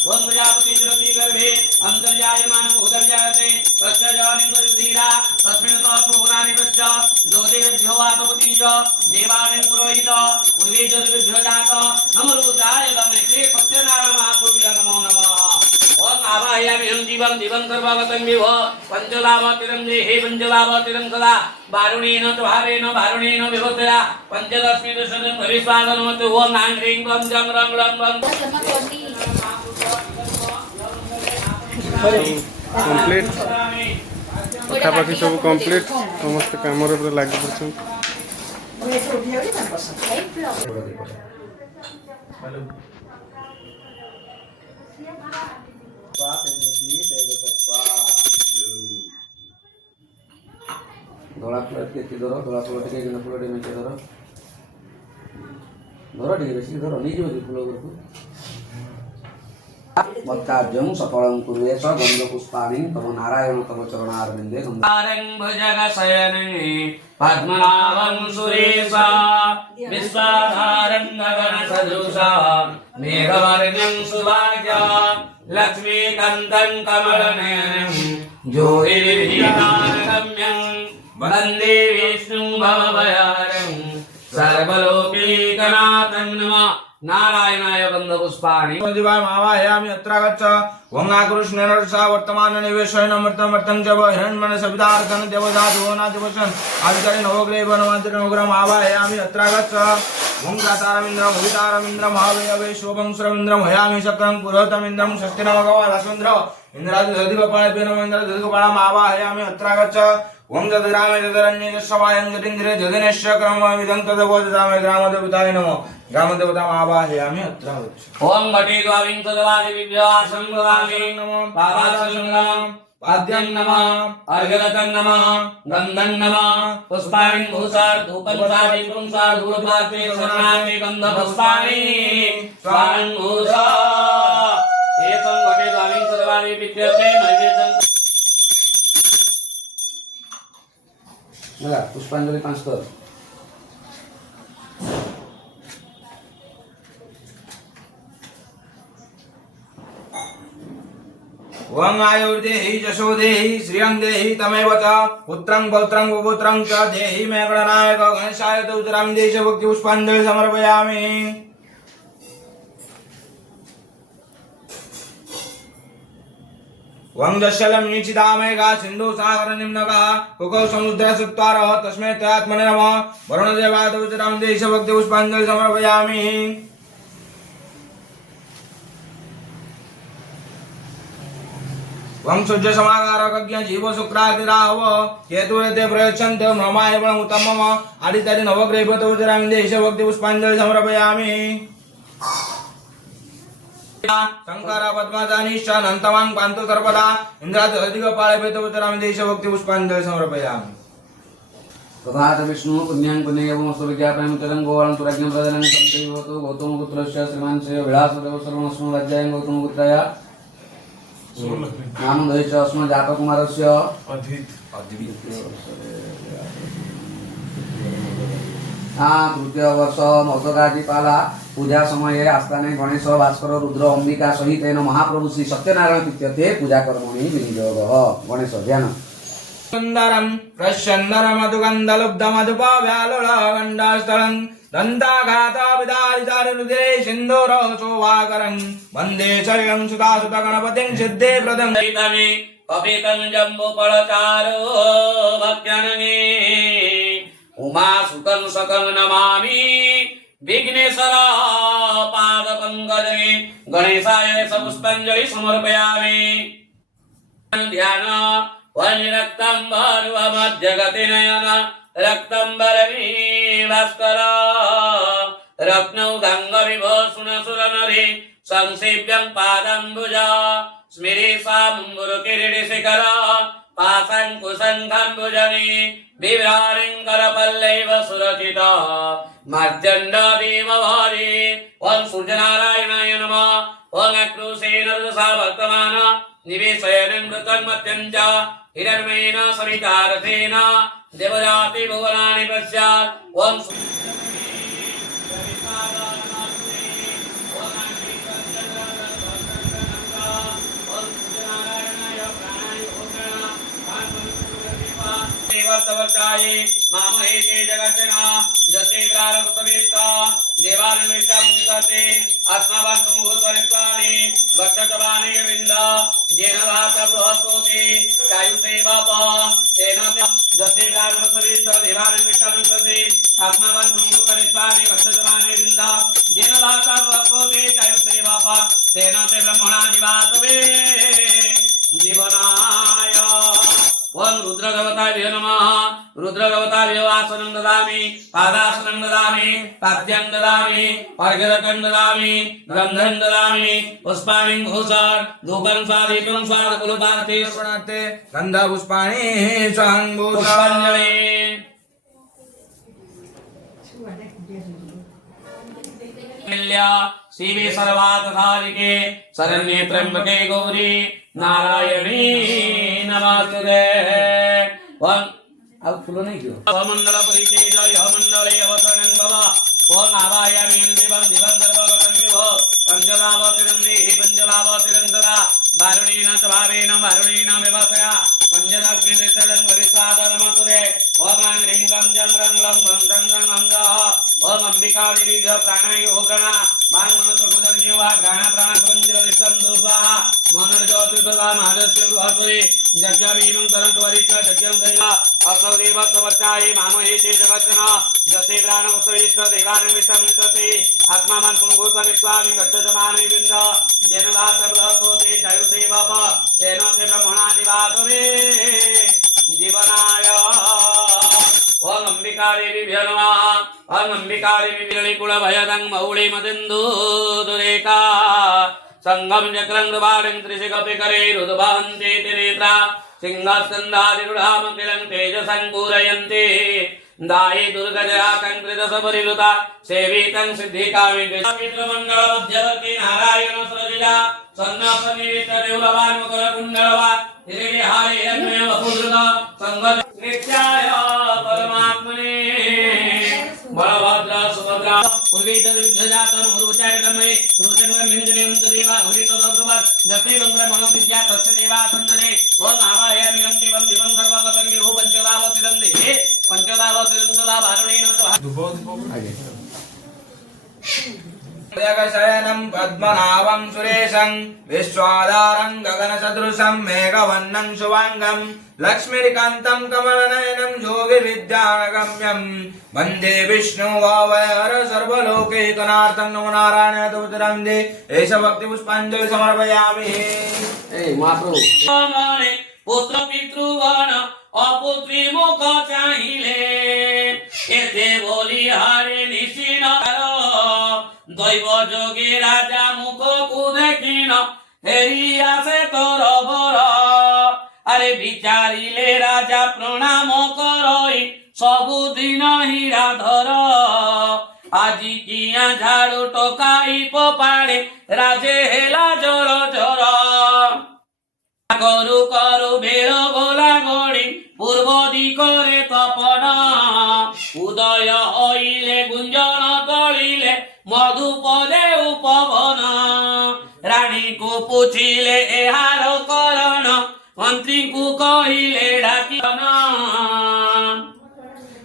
ओम प्रजापति ज्योति गर्भे अंतर्जायमान उदर्जायते तस्य जानिं धीरा तस्मिन् तासुरानि पश्च ज्योतिर्भ्यो वातपति च देवानि पुरोहित उद्भिज्योतिर्भ्यो जात नमो रुद्राय तमे श्री सत्यनारायण महाप्रभुभ्यो नमो नमः। ओम आवाहयामि हम जीवं जीवं सर्वगतं विभ पंचलाभतिरं देहे पंचलाभतिरं सदा वारुणेन भारुणेन विभूतया पंचदशमी दशनं हरिस्वादनमतु ओम नां ह्रीं क्लं जं रं रं रं कंप्लीट पाखापाखि सब कंप्लीट समस्त काम लगी पड़े। धला फुल के धर धला फुल टे गेंदा फुल टे मेचे धर धर टे बेसी धर नहीं जो फुल को मत्कार्यं सफलं कुर्वेश गंध पुष्पाणि तव नारायण तव चरणारविन्दे गंधारं भुजगशयने पद्मनाभं सुरेशा विश्वाधारं गगनसदृशा मेघवर्णं सुभाग्यं लक्ष्मीकान्तं कमलनयनं ज्योतिर्विधितारगम्यं वन्दे विष्णुं भवभयहरं सर्वलोकैकनाथं नमः नारायणाय गंध पुष्पाणि दिवाय आवाहयामि अत्र गच्छ वंगाकृष्णेन रसा वर्तमान निवेशेन अमृतमर्तं च हिरण्मय सवितार्थन देवदाधुना दिवसन आदित्य नवग्रह नवंत्र नवग्रह आवाहयामि अत्र गच्छ वंगातारमिन्द्रं भवितारमिन्द्रं महावैवे शोभं श्रविन्द्रं हयामि चक्रं पुरोहितमिन्द्रं षष्ठिनमगवासुन्द्र इंद्रादि सदिवपाय नमोन्द्र दीर्घपाणम् आवाहयामि अत्र गच्छ ओम जदरामे जदरण्ये सवायं जतिन्द्रे जदिनेश्य क्रमविदं तदवोदतामे ग्रामदेवताय नमो ग्रामदेवताम् आवाहयामि अत्र गच्छ ओम घटे द्वाविं तदवादिभ्यो आसंगामि नमो पादासंगम पाद्यं नमः अर्घ्यं नमः गन्धं नमः पुष्पाणि भूषार धूपं सादीपं सार धूपपात्रे शरणार्थे गन्ध पुष्पाणि स्वाहं भूषा एतं घटे द्वाविं तदवादिभ्यो नैवेद्यं मला पुष्पांजलि 5 कर वं आयुर्देहि जशो देहि श्रियं देहि तमेव च पुत्रं पौत्रं पुत्रं च देहि मे गणनायक गणेशाय तुजराम देश भक्ति पुष्पांजलि समर्पयामि। वं जशलं निचितामेघा सिन्धु सागर निम्नकः कुकौ समुद्र सुत्वारः तस्मै तयात्मने नमः वरुणदेवाय तुजराम देश भक्ति पुष्पांजलि समर्पयामि। वं सूर्य समाकारकज्ञ जीव शुक्रादिराव केतुरेते प्रयच्छन्ते ब्रह्माय बलं उत्तमम आदित्यादि नवग्रहभूत उजरामि देश भक्ति पुष्पांजलि समर्पयामि। शंकर पद्मजानीश्च अनन्तवां पान्तु सर्वदा इंद्रादि अधिकपालभूत उजरामि देश भक्ति पुष्पांजलि समर्पयामि। तथा विष्णु पुण्यं पुण्येवमस्तु विज्ञापनं चलं गोवालं तुरज्ञं प्रदनं संदेवतो गौतमपुत्रस्य श्रीमान् श्री विलासदेव सर्वस्मो राज्याय गौतमपुत्राय नाम दहिच अस्म जातकुमारस्य तृतीय वर्ष मौतगादिपाला पूजा समय आस्थाने गणेश भास्कर रुद्र अंबिका सहित महाप्रभु श्री सत्यनारायण तीर्थे पूजा कर्मणि विनियोग गणेश ध्यान सुंदरं प्रसन्नरमधुगन्धलुब्धमधुपाव्यालुलगण्डास्थलं दन्ताघाता विदारितारुदे सिन्दूरशोभाकरं वन्दे शैलं सुतासुतगणपतिं सिद्धिप्रदं दैतमे कपितं जम्बुफलचारो भक्त्यनने उमा सुतं सकं नमामि विघ्नेश्वर पादपङ्कजे गणेशाय पुष्पाञ्जलि समर्पयामि। ध्यान वज्रक्तम्बर्वमध्यगति नयन रक्तम्बरणी भास्कर रत्नौ गङ्गविभूषणसुरनरे संसेव्यं पादम्बुज स्मिरेशा मुम्बुरुकिरीटिशिखर पाशङ्कुशङ्खम्बुजने बिभ्राणिं करपल्लैव सुरचित मार्जण्डदेवभारे ॐ सूर्यनारायणाय नमः ॐ अक्रूसेन रजसा वर्तमान निवेशयनं मृतं मत्यं च हिरण्मयेन सवितारथेन देवजाति भुवनानि पश्चात् ॐ वर्चाये मामहे ते जगच्चना जते प्रारब्धवेत्त देवान्वेष्टामुनिकते अस्माकं भूतरित्वानि वर्षचवानि विन्द जेन दात बृहस्पति चायुषे बाप तेन जते प्रारब्धवेत्त देवान्वेष्टामुनिकते अस्माकं भूतरित्वानि वर्षचवानि विन्द जेन दात बृहस्पति चायुषे बाप तेन ते ब्रह्मणा जीवातवे जीवनाय ओम रुद्रगवताभ्यो नमः रुद्रगवताभ्यो आसनं ददामि पादासनं ददामि पाद्यं ददामि अर्घ्यं ददामि गन्धं ददामि पुष्पाणि भूषण धूपं स्वादितं स्वादकुलपार्थे अर्पणार्थे गंध पुष्पाणि स्वहं भूषण पुष्पाञ्जलि शिवे सर्वार्थधारिके शरण्ये त्र्यंबके गौरी नारायणी नमस्ते ओम अब फूलो नहीं क्यों मंडल परिचय जय मंडले अवतरणं भव ओम नारायणी देवं देवं सर्वगतं विभो पंचदावतिरंदे पंचदावतिरंदरा वारुणेन च भावेन वारुणेन विभतया पंचदक्षिण विसर्जन परिसाद नमस्ते ओम ह्रीं गं जं रं लं गं गं गं अंगः ओम अंबिका देवी प्राणयोगणा मानमनोचकुदर्जीवा गाना प्राणसंजर विश्वं दोषा मनर्ज्योतिर्गदा महादस्य बृहस्पति यज्ञाभिमं करत्वरिच्च यज्ञं कैला असौ देवत्ववर्ताये मामहे ते जगत्तना जसे प्राणवस्त्रेश्च देवानिमिषं नितते आत्मानं संभूतमित्वानि गच्छतमानि विन्द जेन दात बृहस्पति चायुषे बाप तेन ते ब्रह्मणा जीवातवे जीवनाय ओम अंबिका देवीभ्यो नमः ओम अंबिका देवी विरलिकुल भयदं मौळि मदिन्दु दुरेका संगम चक्रं द्वारं त्रिशिखपिकरे रुद्भवन्ते नेत्रा सिंहस्कन्धादिरूढामखिलं तेजसं पूरयन्ते दायि दुर्गजया कंकृतसपरिलुता सेवितं सिद्धिकामि मित्रमण्डलमध्यवर्ति नारायण सृजिला सन्नासनिविष्ट देवलवान् मकरकुण्डलवा हिरण्यहारे हिरण्मय वपुधृत संगत नित्याय परमात्मने बलभद्र सुभद्रा पूर्वीतविभ्यजातं गुरुचाय ब्रह्मे गुरुचन्द्रं हिंजनें तदेवा हुरितोद्भवत् जसेवं ब्रह्मणो विद्या तस्य देवा सन्नने ओम आवाहयामि दिवं दिवं सर्वगतं विभो पंचदावतिरं देहे पंचदावतिरं सदा वारुणेन च शयनं पद्मनाभं सुरेशं विश्वाधारं गगनसदृशं मेघवर्णं शुभांगं लक्ष्मीकान्तं कमलनयनं योगिविद्यागम्यं वन्दे विष्णुवावयर सर्वलोकैकनाथं नमो नारायणाय तुभ्यं दे एष भक्तिपुष्पाञ्जलि समर्पयामि। महाप्रभु पुत्र पितृगण अपुत्री मुख चाहिले एते बोली हारे निशिन दैव जोगे राजा मुख को देखिन हेरी आसे तोर बर अरे विचारिले राजा प्रणाम करई सबुदिन हीरा धर আজি কিয়া ঝাড়ু টকাই পাড়ে রাজে হেলা জর জর করু করু বেড় গোলা গড়ি পূর্ব দিকরে তপন উদয় হইলে গুঞ্জন তলিলে মধুপদে উপবন রানীকু পুছিলে এহার করণ মন্ত্রীকু কহিলে ডাকিন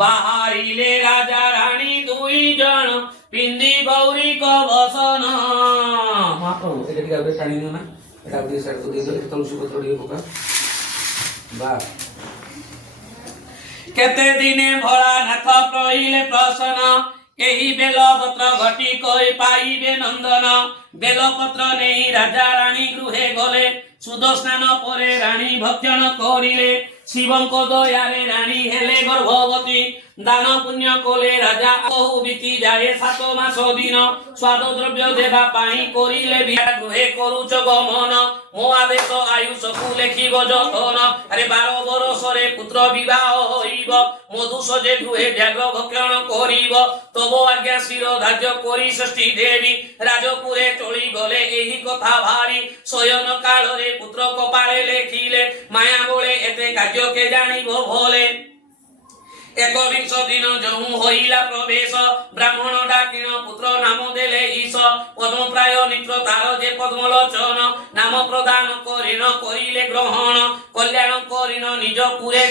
বাহারিলে রাজা রানী দুই জন পিন্দি গৌরী কবসন মহাপ্রভু এটা কি আপনি টানি না এটা আপনি সাইড করে দিলে তুলসী পত্র দিয়ে পোকা বা কেতে দিনে ভরা নাথ প্রইলে প্রসন্ন এই বেলপত্র ঘটি কই পাইবে নন্দন বেলপত্র নেই রাজা রানী গৃহে গলে সুদস্নান পরে রানী ভক্ষণ করিলে শিবঙ্ক দয়ারে রানী হেলে গর্ভবতী দান পুণ্য কলে রাজা বহু বিতি যায় 7 মাস দিন স্বাদ দ্রব্য দেবা পাই করিলে বিয়া গৃহে করুচ গমন মো আদেশ আয়ুষকু লেখিব যতন আরে 12 বরষরে পুত্র বিবাহ হইব মধু সজে গৃহে ব্যাঘ্র ভক্ষণ করিব তব আজ্ঞা শির ধার্য করি ষষ্ঠী দেবী রাজপুরে চলি গলে এই কথা ভারি শয়ন কালরে পুত্র কপালে লেখিলে মায়া বলে এতে কার্যকে জানিব ভোলে একবিংশ দিন যহু হইলা প্রবেশ ব্রাহ্মণ ডাকিন পুত্র নাম দেলে ঈশ পদ্ম প্রায় নিত্র তার যে পদ্মলোচন নাম প্রদান করিন করিলে গ্রহণ কল্যাণ করিন নিজ পুরে